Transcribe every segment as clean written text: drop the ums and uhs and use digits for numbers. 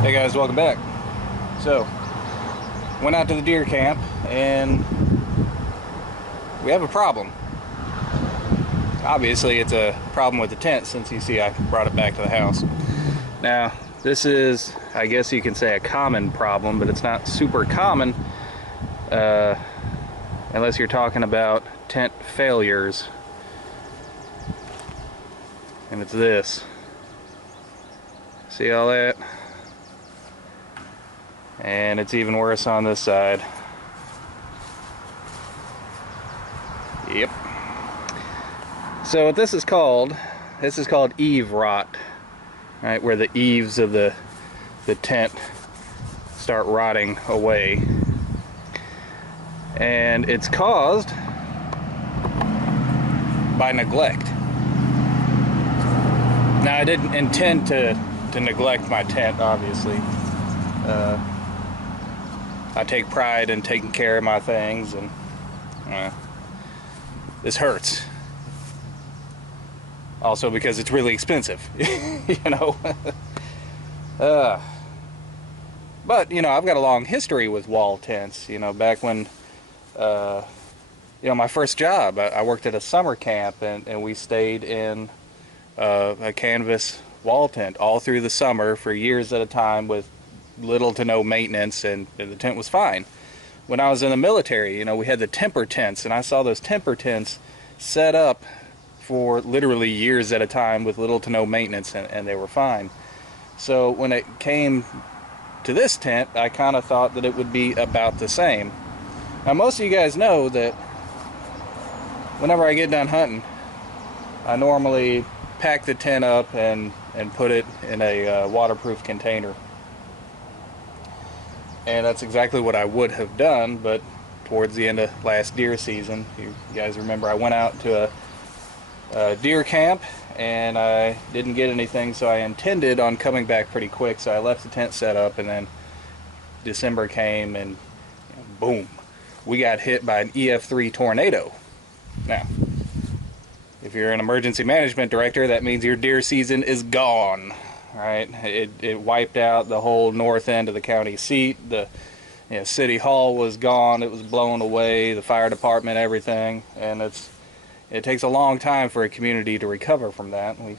Hey guys, welcome back. So, went out to the deer camp and we have a problem. Obviously, it's a problem with the tent since you see I brought it back to the house. Now, this is, I guess you can say, a common problem, but it's not super common unless you're talking about tent failures. And it's this. See all that? And it's even worse on this side. Yep. So what this is called Eave rot, right? Where the eaves of the tent start rotting away. And it's caused by neglect. Now, I didn't intend to neglect my tent, obviously. I take pride in taking care of my things, and this hurts. Also because it's really expensive, you know. But, you know, I've got a long history with wall tents. You know, back when, you know, my first job, I worked at a summer camp, and we stayed in a canvas wall tent all through the summer for years at a time with little to no maintenance, and the tent was fine. When I was in the military, you know, we had the temper tents, and I saw those temper tents set up for literally years at a time with little to no maintenance, and they were fine. So when it came to this tent, I kind of thought that it would be about the same. Now, most of you guys know that whenever I get done hunting, I normally pack the tent up and put it in a waterproof container. And that's exactly what I would have done, but towards the end of last deer season, you guys remember I went out to a deer camp and I didn't get anything, so I intended on coming back pretty quick, so I left the tent set up, and then December came and boom, we got hit by an EF3 tornado. Now, if you're an emergency management director, that means your deer season is gone. Right, it wiped out the whole north end of the county seat. The city hall was gone. It was blown away. The fire department, everything, and it takes a long time for a community to recover from that. We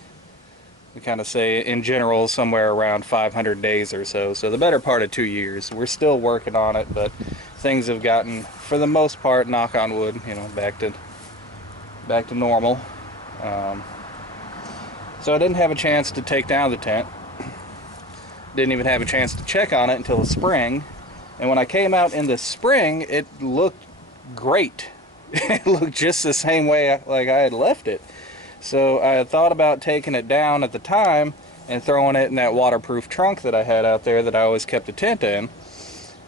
kind of say in general somewhere around 500 days or so. So the better part of 2 years. We're still working on it, but things have gotten, for the most part, knock on wood, you know, back to normal. So I didn't have a chance to take down the tent. Didn't even have a chance to check on it until the spring. And when I came out in the spring, it looked great. It looked just the same way like I had left it. So I had thought about taking it down at the time and throwing it in that waterproof trunk that I had out there that I always kept the tent in.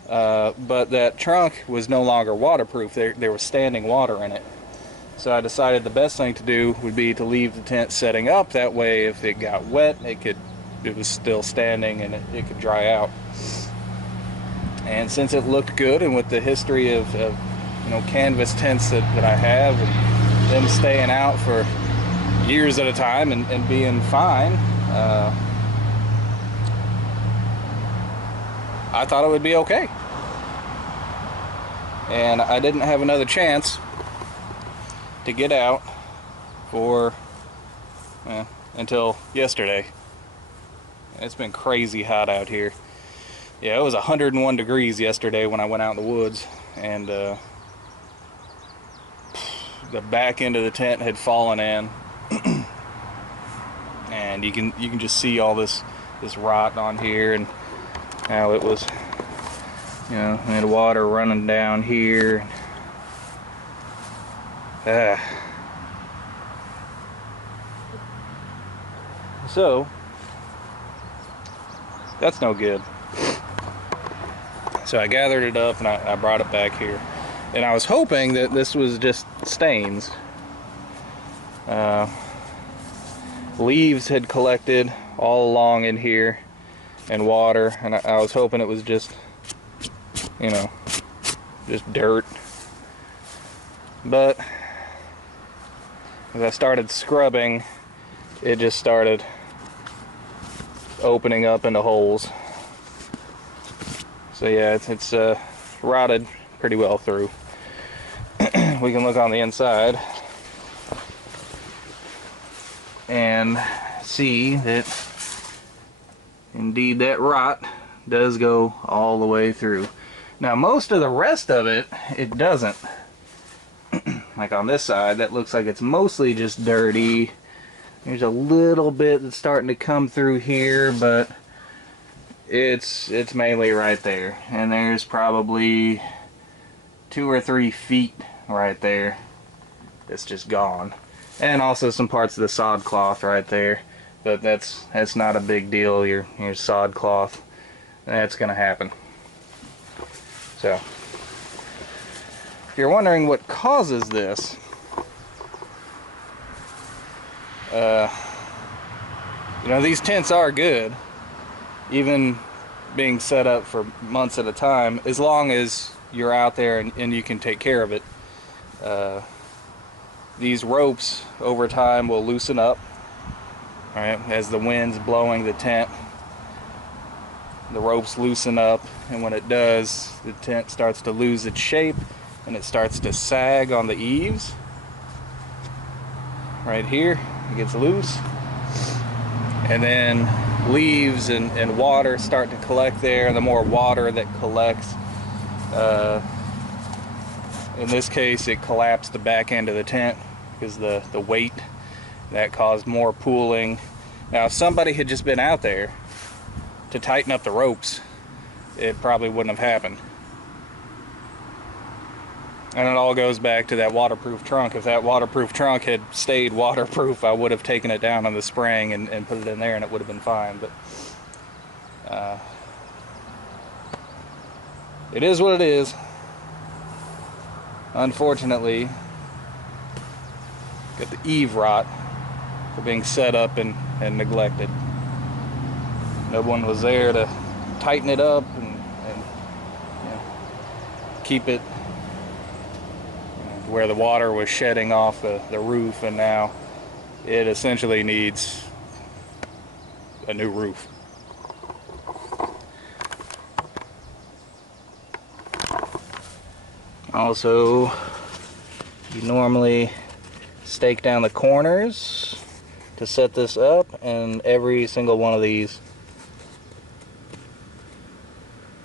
But that trunk was no longer waterproof. There was standing water in it. So I decided the best thing to do would be to leave the tent setting up. That way, if it got wet, it was still standing and it could dry out. And since it looked good, and with the history of you know, canvas tents that I have, and them staying out for years at a time and being fine, I thought it would be okay. And I didn't have another chance to get out for until yesterday. It's been crazy hot out here. Yeah, it was 101 degrees yesterday when I went out in the woods, and the back end of the tent had fallen in, and you can just see all this rot on here, and how it was, you know, and water running down here. So that's no good. So I gathered it up and I brought it back here, and I was hoping that this was just stains. Leaves had collected all along in here, and water, and I was hoping it was just, you know, just dirt. But as I started scrubbing, it just started opening up into holes. So yeah, it's rotted pretty well through. We can look on the inside and see that indeed that rot does go all the way through. Now most of the rest of it, it doesn't. Like on this side, that looks like it's mostly just dirty. There's a little bit that's starting to come through here, but it's mainly right there. And there's probably 2 or 3 feet right there that's just gone. And also some parts of the sod cloth right there, but that's not a big deal. Your sod cloth, that's gonna happen. So if you're wondering what causes this, you know, these tents are good, even being set up for months at a time, as long as you're out there and you can take care of it. These ropes over time will loosen up, right? As the wind's blowing the tent, the ropes loosen up, and when it does, the tent starts to lose its shape and it starts to sag on the eaves. Right here, it gets loose, and then leaves and water start to collect there, and the more water that collects, in this case it collapsed the back end of the tent because the weight that caused more pooling. Now if somebody had just been out there to tighten up the ropes, it probably wouldn't have happened. And it all goes back to that waterproof trunk. If that waterproof trunk had stayed waterproof, I would have taken it down on the spring and put it in there and it would have been fine. But it is what it is. Unfortunately, got the eave rot for being set up and neglected. No one was there to tighten it up and you know, keep it where the water was shedding off the roof, and now it essentially needs a new roof. Also, you normally stake down the corners to set this up, and every single one of these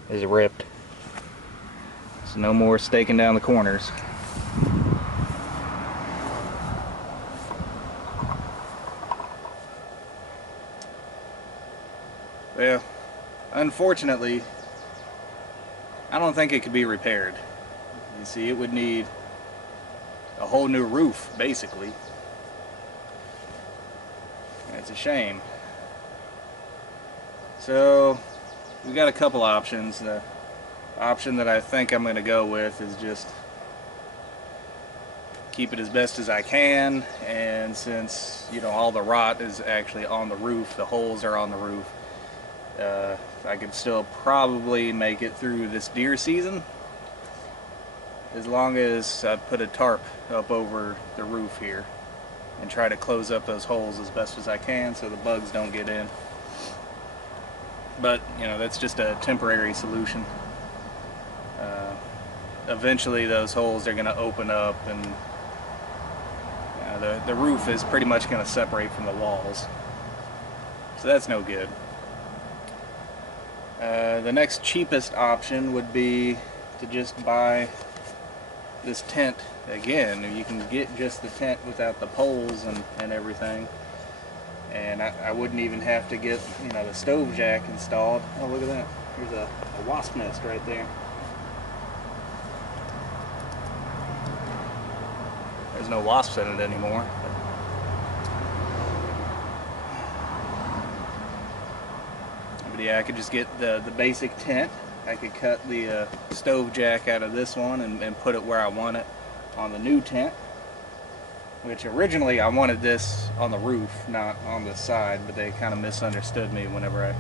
is ripped. So no more staking down the corners. Well, unfortunately, I don't think it could be repaired. You see, it would need a whole new roof, basically. And it's a shame. So, we got a couple options. The option that I think I'm going to go with is just keep it as best as I can, and since, you know, all the rot is actually on the roof, the holes are on the roof, I could still probably make it through this deer season as long as I put a tarp up over the roof here and try to close up those holes as best as I can so the bugs don't get in. But, you know, that's just a temporary solution. Eventually those holes are going to open up, and the roof is pretty much going to separate from the walls. So that's no good. The next cheapest option would be to just buy this tent again. You can get just the tent without the poles and everything, and I wouldn't even have to get, you know, the stove jack installed. Oh, look at that, there's a wasp nest right there. There's no wasps in it anymore. But yeah, I could just get the basic tent. I could cut the stove jack out of this one and put it where I want it on the new tent, which originally I wanted this on the roof, not on the side, but they kind of misunderstood me whenever I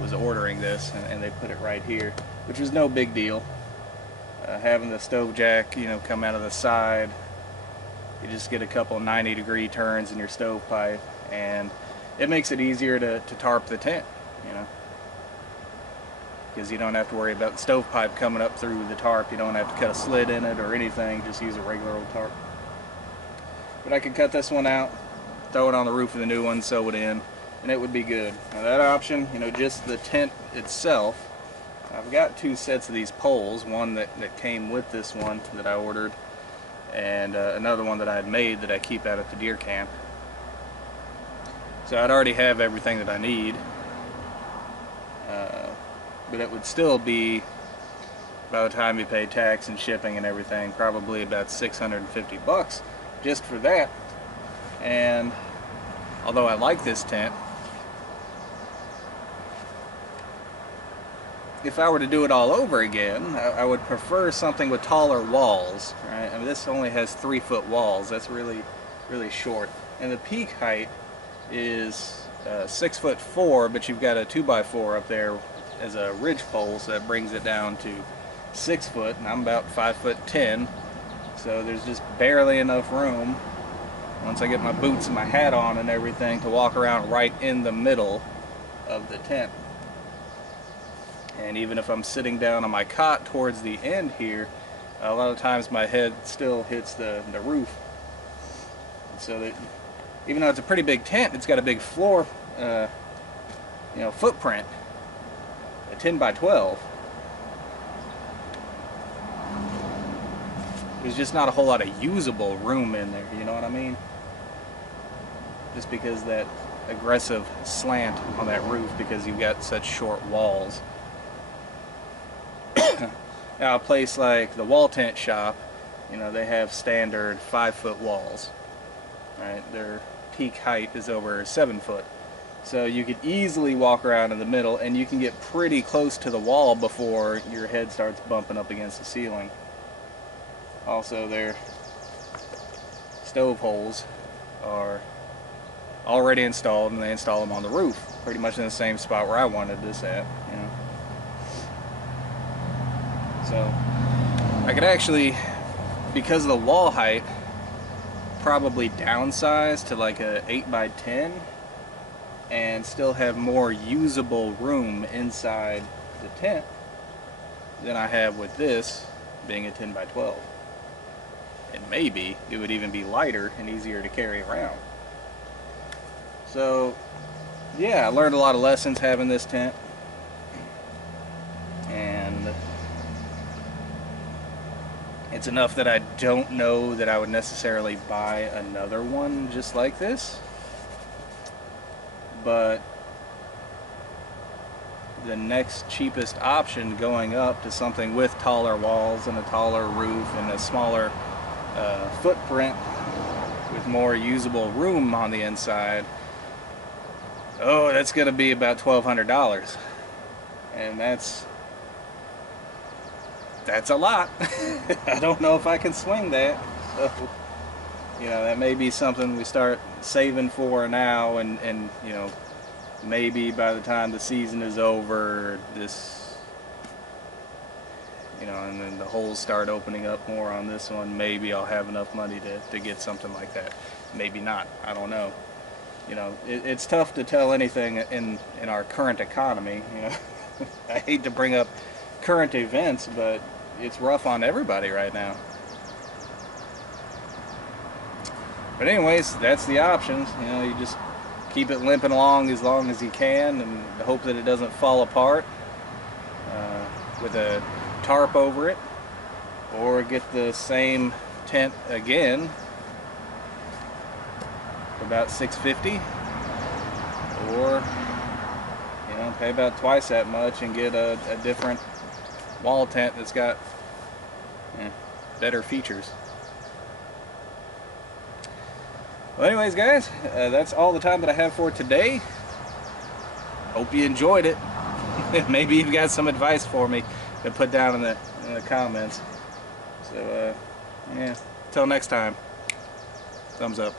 was ordering this, and they put it right here, which was no big deal. Having the stove jack, you know, come out of the side, you just get a couple 90-degree turns in your stovepipe, and it makes it easier to tarp the tent, you know. because you don't have to worry about the stovepipe coming up through the tarp. You don't have to cut a slit in it or anything, just use a regular old tarp. But I could cut this one out, throw it on the roof of the new one, sew it in, and it would be good. Now that option, you know, just the tent itself, I've got 2 sets of these poles, one that came with this one that I ordered, and another one that I had made that I keep out at the deer camp. So I'd already have everything that I need, but it would still be, by the time you pay tax and shipping and everything, probably about 650 bucks just for that. And although I like this tent, if I were to do it all over again, I would prefer something with taller walls, right? I mean, this only has 3-foot walls. That's really short. And the peak height is 6'4", but you've got a 2x4 up there as a ridge pole, so that brings it down to 6 foot, and I'm about 5'10", so there's just barely enough room, once I get my boots and my hat on and everything, to walk around right in the middle of the tent. And even if I'm sitting down on my cot towards the end here, a lot of times my head still hits the roof. So that, even though it's a pretty big tent, it's got a big floor, you know, footprint, a 10x12. There's just not a whole lot of usable room in there, you know what I mean? Just because that aggressive slant on that roof, because you've got such short walls. Now a place like the Wall Tent Shop, you know, they have standard 5-foot walls, right? Their peak height is over 7 foot. So you could easily walk around in the middle, and you can get pretty close to the wall before your head starts bumping up against the ceiling. Also, their stove holes are already installed, and they install them on the roof, pretty much in the same spot where I wanted this at, you know. So I could actually, because of the wall height, probably downsize to like a 8x10 and still have more usable room inside the tent than I have with this being a 10x12. And maybe it would even be lighter and easier to carry around. So yeah, I learned a lot of lessons having this tent, and it's enough that I don't know that I would necessarily buy another one just like this. But the next cheapest option, going up to something with taller walls and a taller roof and a smaller footprint with more usable room on the inside, oh, that's going to be about $1,200, and that's a lot. I don't know if I can swing that. So, you know, that may be something we start saving for now, and you know, maybe by the time the season is over, this, you know, and then the holes start opening up more on this one, maybe I'll have enough money to get something like that. Maybe not. I don't know. You know, it's tough to tell anything in our current economy. You know, I hate to bring up current events, but it's rough on everybody right now. But anyways, that's the options. You know, you just keep it limping along as you can, and hope that it doesn't fall apart with a tarp over it, or get the same tent again for about $650, or, you know, pay about twice that much and get a different wall tent that's got better features. Well, anyways, guys, that's all the time that I have for today. Hope you enjoyed it. Maybe you've got some advice for me to put down in the comments. So, yeah, till next time, thumbs up.